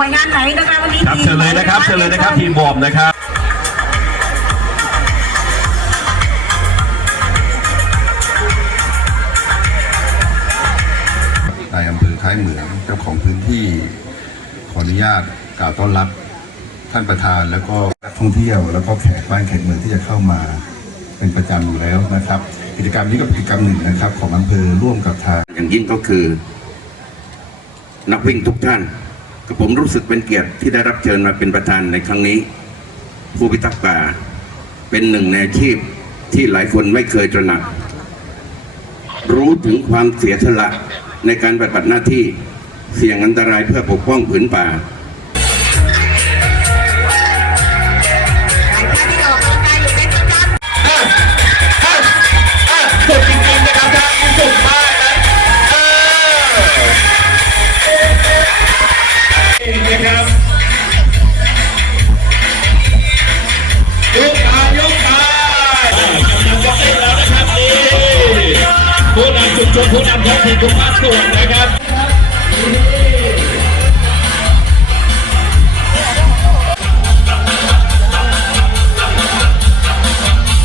วยงานไหนนะคะวันนี้ครับเชิญเลยนะครับเชิญเลยนะครับทีมวอร์มนะครับนายอำเภอท้ายเหมืองเจ้าของพื้นที่ขออนุญาตกล่าวต้อนรับท่านประธานแล้วก็นักท่องเที่ยวแล้วก็แขกบ้านแขกเมืองที่จะเข้ามาเป็นประจำอยู่แล้วนะครับ กิจกรรมนี้ก็เป็นกิจกรรมหนึ่งนะครับ ของอำเภอร่วมกับทางอย่างยิ่งก็คือ นักวิ่งทุกท่าน กับผมรู้สึกเป็นเกียรติที่ได้รับเชิญมาเป็นประธานในครั้งนี้ผู้พิทักษ์ป่า เป็นหนึ่งในอาชีพที่หลายคนไม่เคยตระหนัก รู้ถึงความเสียสละในการปฏิบัติหน้าที่เสี่ยงอันตรายเพื่อปกป้องผืนป่า ท้องถิ่นทุกภาคส่วนนะครับ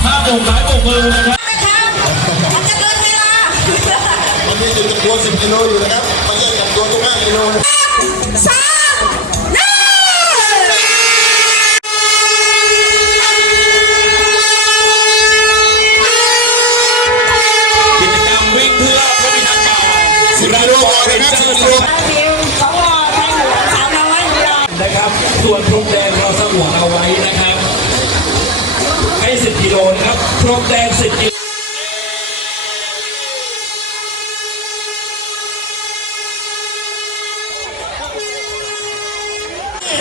ถ้าโบกไม้โบกมือนะครับมันจะเกินเวลามันมีอยู่จำนวน10กิโลอยู่นะครับไม่ใช่จำนวนทุก5กิโลนะสามหนึ่ง กิจกรรมวิ่งเพื่อผู้พิทักษ์ป่า 10 กิโลก่อนนะครับ10กิโลทีมของเราทางหลวงสาวน้อยของเรานะครับ ส่วนพรมแดงเราสงวนเอาไว้นะครับให้10กิโลนะครับพรมแดง10กิโล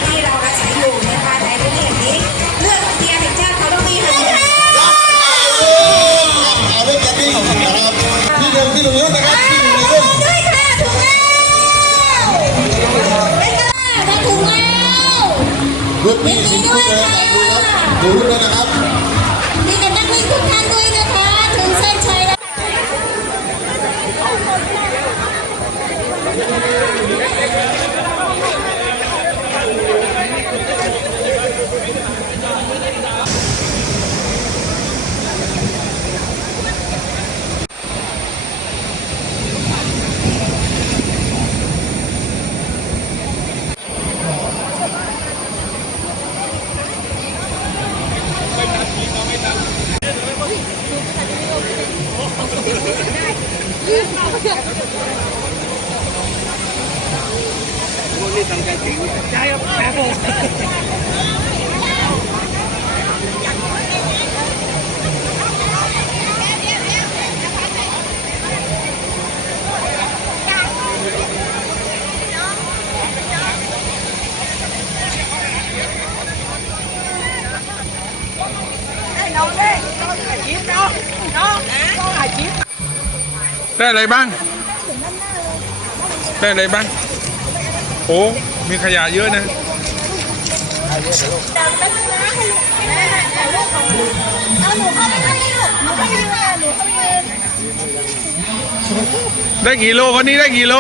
ที่เราอาศัยอยู่ รถมีสิบคู่เลยนะครับดูครับดูรุ่นเลยนะครับ มีแต่นักวิ่งทุกท่านด้วยนะคะ ถึงเส้นชัยแล้ว Ini tangkai tinggi. Saya kabel. Hãy subscribe cho kênh Ghiền Mì Gõ Để không bỏ lỡ những video hấp dẫn ได้อะไรบ้าง ได้อะไรบ้างโอ้มีขยะเยอะนะได้กี่โลคนนี้ได้กี่โล